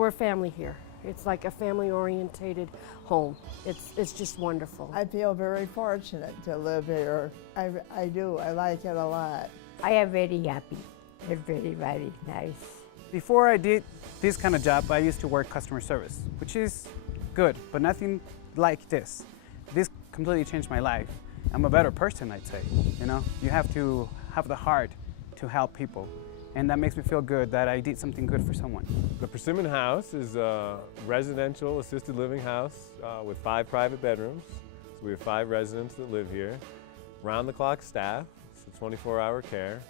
we're family here. It's like a family-orientated home. It's just wonderful. I feel very fortunate to live here. I do. I like it a lot. I am very happy. It's very, very nice. Before I did this kind of job, I used to work customer service, which is good, but nothing like this. This completely changed my life. I'm a better person, I'd say. You know, you have to have the heart to help people. And that makes me feel good that I did something good for someone. The Persimmon House is a residential assisted living house with 5 private bedrooms. So we have 5 residents that live here. Round-the-clock staff, so 24-hour care.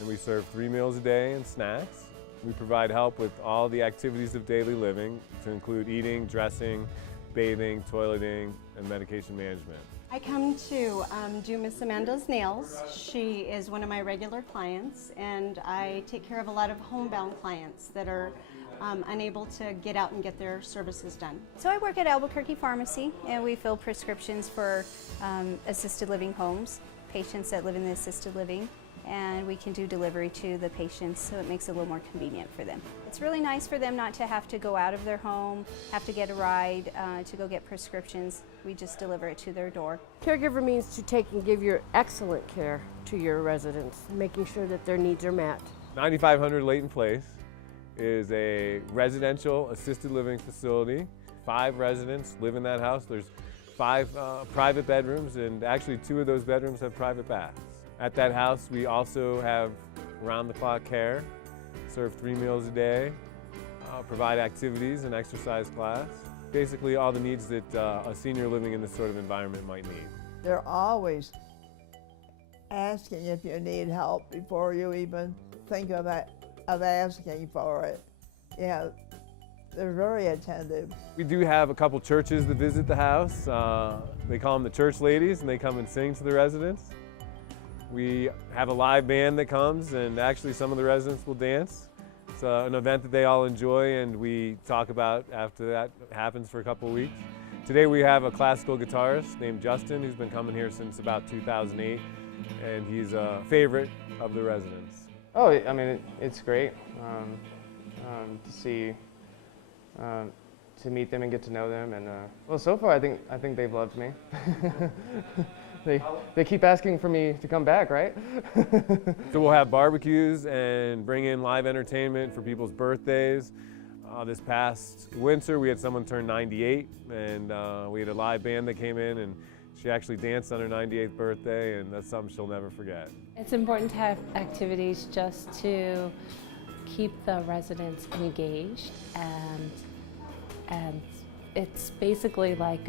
And we serve 3 meals a day and snacks. We provide help with all the activities of daily living to include eating, dressing, bathing, toileting, and medication management. I come to do Miss Amanda's nails. She is one of my regular clients, and I take care of a lot of homebound clients that are unable to get out and get their services done. So I work at Albuquerque Pharmacy, and we fill prescriptions for assisted living homes, patients that live in the assisted living, and we can do delivery to the patients, so it makes it a little more convenient for them. It's really nice for them not to have to go out of their home, have to get a ride to go get prescriptions. We just deliver it to their door. Caregiver means to take and give your excellent care to your residents, making sure that their needs are met. 9500 Layton Place is a residential assisted living facility. 5 residents live in that house. There's 5 private bedrooms, and actually 2 of those bedrooms have private baths. At that house, we also have round-the-clock care, serve 3 meals a day, provide activities and exercise class. Basically all the needs that a senior living in this sort of environment might need. They're always asking if you need help before you even think of asking for it. Yeah, they're very attentive. We do have a couple churches that visit the house. They call them the church ladies, and they come and sing to the residents. We have a live band that comes, and actually some of the residents will dance. It's an event that they all enjoy, and we talk about after that happens for a couple of weeks. Today we have a classical guitarist named Justin who's been coming here since about 2008, and he's a favorite of the residents. Oh, I mean, it's great to see, to meet them and get to know them, and well, so far I think they've loved me. They keep asking for me to come back, right? So we'll have barbecues and bring in live entertainment for people's birthdays. This past winter we had someone turn 98, and we had a live band that came in, and she actually danced on her 98th birthday, and that's something she'll never forget. It's important to have activities just to keep the residents engaged, and it's basically like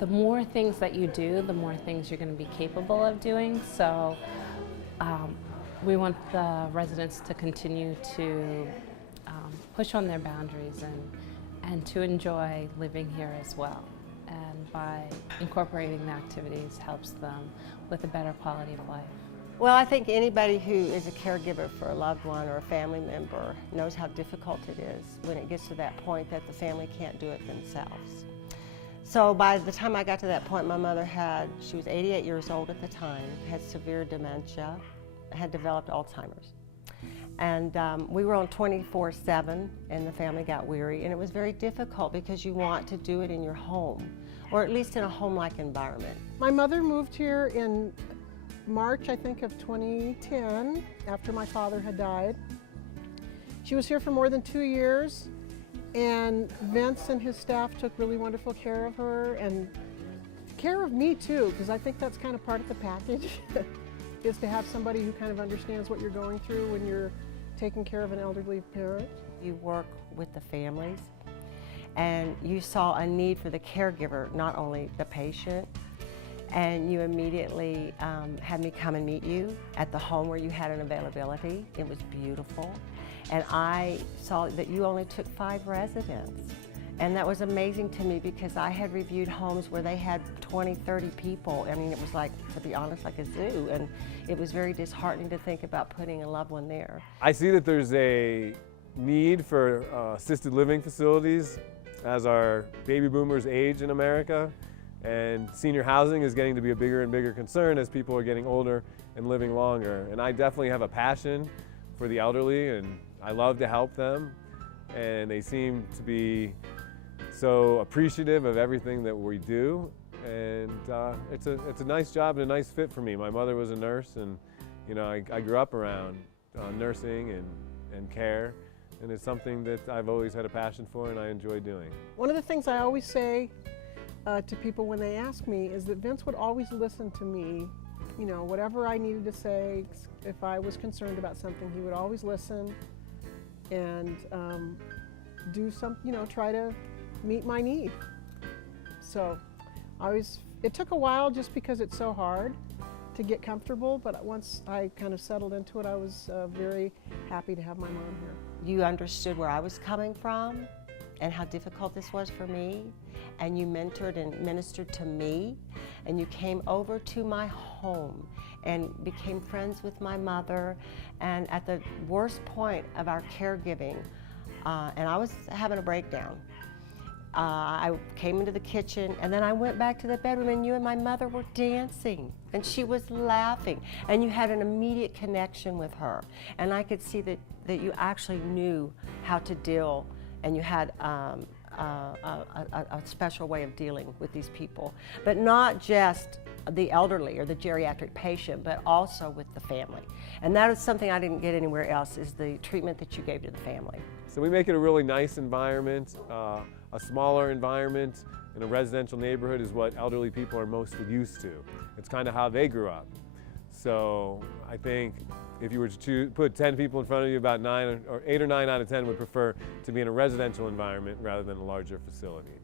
the more things that you do, the more things you're going to be capable of doing. So we want the residents to continue to push on their boundaries and to enjoy living here as well. And by incorporating the activities helps them with a better quality of life. Well, I think anybody who is a caregiver for a loved one or a family member knows how difficult it is when it gets to that point that the family can't do it themselves. So by the time I got to that point, my mother she was 88 years old at the time, had severe dementia, had developed Alzheimer's. And we were on 24/7, and the family got weary, and it was very difficult because you want to do it in your home, or at least in a home-like environment. My mother moved here in March, I think, of 2010, after my father had died. She was here for more than 2 years. And Vince and his staff took really wonderful care of her, and care of me too, because I think that's kind of part of the package, is to have somebody who kind of understands what you're going through when you're taking care of an elderly parent. You work with the families, and you saw a need for the caregiver, not only the patient, and you immediately had me come and meet you at the home where you had an availability. It was beautiful. And I saw that you only took 5 residents. And that was amazing to me because I had reviewed homes where they had 20, 30 people. I mean, it was like, to be honest, like a zoo. And it was very disheartening to think about putting a loved one there. I see that there's a need for assisted living facilities as our baby boomers age in America. And senior housing is getting to be a bigger and bigger concern as people are getting older and living longer. And I definitely have a passion for the elderly, and I love to help them. and they seem to be so appreciative of everything that we do. And it's a nice job and a nice fit for me. My mother was a nurse, and you know, I grew up around nursing and care, and it's something that I've always had a passion for and I enjoy doing. One of the things I always say to people when they ask me is that Vince would always listen to me. You know, whatever I needed to say, if I was concerned about something, he would always listen and do some, you know, try to meet my need. So it took a while just because it's so hard to get comfortable, but once I kind of settled into it, I was very happy to have my mom here. You understood where I was coming from and how difficult this was for me, and you mentored and ministered to me, and you came over to my home and became friends with my mother. And at the worst point of our caregiving, and I was having a breakdown, I came into the kitchen, and then I went back to the bedroom, and you and my mother were dancing, and she was laughing, and you had an immediate connection with her. And I could see that you actually knew how to deal, and you had a special way of dealing with these people. But not just the elderly or the geriatric patient, but also with the family. And that is something I didn't get anywhere else, is the treatment that you gave to the family. So we make it a really nice environment. A smaller environment in a residential neighborhood is what elderly people are most used to. It's kind of how they grew up. So I think if you were to put 10 people in front of you, about 8 or 9 out of 10 would prefer to be in a residential environment rather than a larger facility.